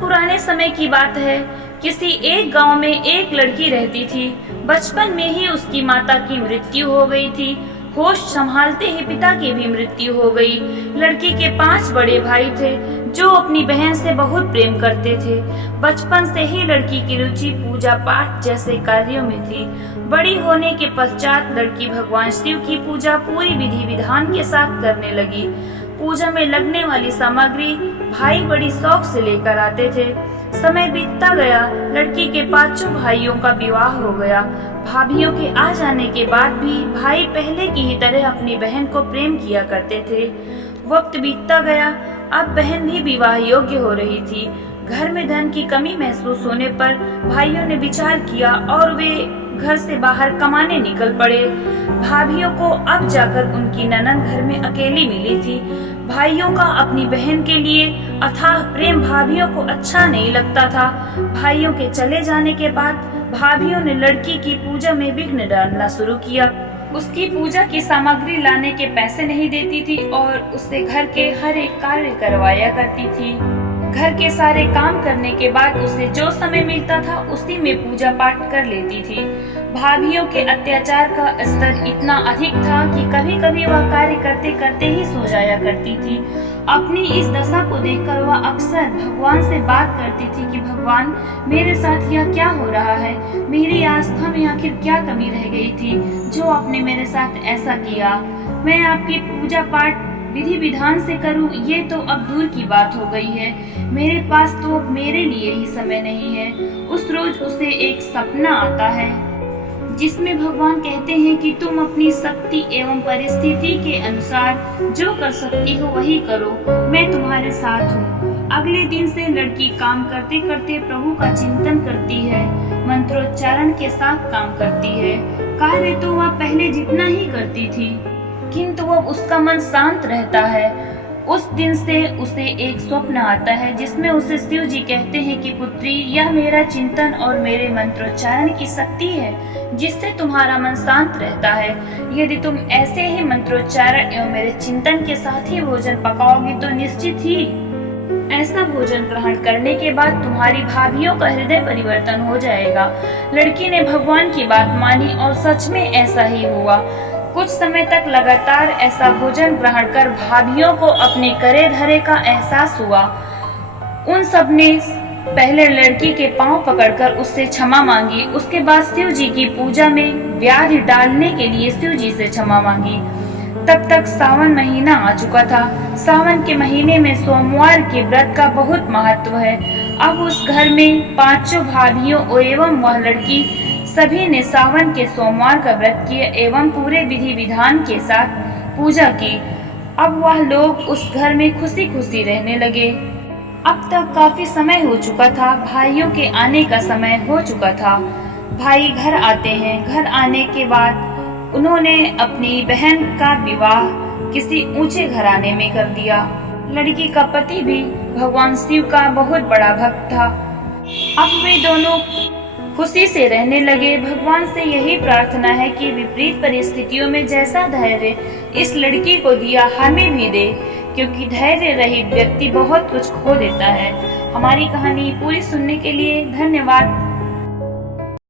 पुराने समय की बात है। किसी एक गांव में एक लड़की रहती थी। बचपन में ही उसकी माता की मृत्यु हो गई थी। होश संभालते ही पिता की भी मृत्यु हो गई। लड़की के 5 बड़े भाई थे जो अपनी बहन से बहुत प्रेम करते थे। बचपन से ही लड़की की रुचि पूजा पाठ जैसे कार्यों में थी। बड़ी होने के पश्चात लड़की भगवान शिव की पूजा पूरी विधि विधान के साथ करने लगी। पूजा में लगने वाली सामग्री भाई बड़ी शौक से लेकर आते थे। समय बीतता गया। लड़की के 5 भाइयों का विवाह हो गया। भाभीियों के आ जाने के बाद भी भाई पहले की ही तरह अपनी बहन को प्रेम किया करते थे। वक्त बीतता गया। अब बहन भी विवाह योग्य हो रही थी। घर में धन की कमी महसूस होने पर भाइयों ने विचार किया और वे घर से बाहर कमाने निकल पड़े। भाभीियों को अब जाकर उनकी ननद घर में अकेली मिली थी। भाइयों का अपनी बहन के लिए अथाह प्रेम भाभीियों को अच्छा नहीं लगता था। भाइयों के चले जाने के बाद भाभीियों ने लड़की की पूजा में विघ्न डालना शुरू किया। उसकी पूजा की सामग्री लाने के पैसे नहीं देती थी और उससे घर के हर एक कार्य करवाया करती थी। घर के सारे काम करने के बाद उसे जो समय मिलता था उसी में पूजा पाठ कर लेती थी। भाभीियों के अत्याचार का स्तर इतना अधिक था कि कभी कभी वह कार्य करते करते ही सो जाया करती थी। अपनी इस दशा को देखकर वह अक्सर भगवान से बात करती थी कि भगवान, मेरे साथ यह क्या हो रहा है? मेरी आस्था में आखिर क्या कमी रह गई थी जो आपने मेरे साथ ऐसा किया? मैं आपकी पूजा पाठ विधि विधान से करूं ये तो अब दूर की बात हो गई है। मेरे पास तो अब मेरे लिए ही समय नहीं है। उस रोज उसे एक सपना आता है जिसमें भगवान कहते हैं कि तुम अपनी शक्ति एवं परिस्थिति के अनुसार जो कर सकती हो वही करो, मैं तुम्हारे साथ हूँ। अगले दिन से लड़की काम करते करते प्रभु का चिंतन करती है, मंत्रोच्चारण के साथ काम करती है। कार्य तो वह पहले जितना ही करती थी, किंतु अब उसका मन शांत रहता है। उस दिन से उसे एक स्वप्न आता है जिसमें उसे शिव जी कहते हैं कि पुत्री, यह मेरा चिंतन और मेरे मंत्रोच्चारण की शक्ति है जिससे तुम्हारा मन शांत रहता है। यदि तुम ऐसे ही मंत्रोच्चारण एवं मेरे चिंतन के साथ ही भोजन पकाओगी तो निश्चित ही ऐसा भोजन ग्रहण करने के बाद तुम्हारी भाभीियों का हृदय परिवर्तन हो जाएगा। लड़की ने भगवान की बात मानी और सच में ऐसा ही हुआ। कुछ समय तक लगातार ऐसा भोजन ग्रहण कर भाभीियों को अपने करे धरे का एहसास हुआ। उन सब ने पहले लड़की के पांव पकड़कर उससे क्षमा मांगी। उसके बाद शिव जी की पूजा में व्याधि डालने के लिए शिव जी से क्षमा मांगी। तब तक सावन महीना आ चुका था। सावन के महीने में सोमवार के व्रत का बहुत महत्व है। अब उस घर में 5 भाभीियों एवं वह लड़की सभी ने सावन के सोमवार का व्रत किया एवं पूरे विधि विधान के साथ पूजा की। अब वह लोग उस घर में खुशी खुशी रहने लगे। अब तक काफी समय हो चुका था। भाइयों के आने का समय हो चुका था। भाई घर आते हैं। घर आने के बाद उन्होंने अपनी बहन का विवाह किसी ऊंचे घराने में कर दिया। लड़की का पति भी भगवान शिव का बहुत बड़ा भक्त था। अब वे दोनों खुशी से रहने लगे। भगवान से यही प्रार्थना है कि विपरीत परिस्थितियों में जैसा धैर्य इस लड़की को दिया हमें भी दे, क्योंकि धैर्य रहित व्यक्ति बहुत कुछ खो देता है। हमारी कहानी पूरी सुनने के लिए धन्यवाद।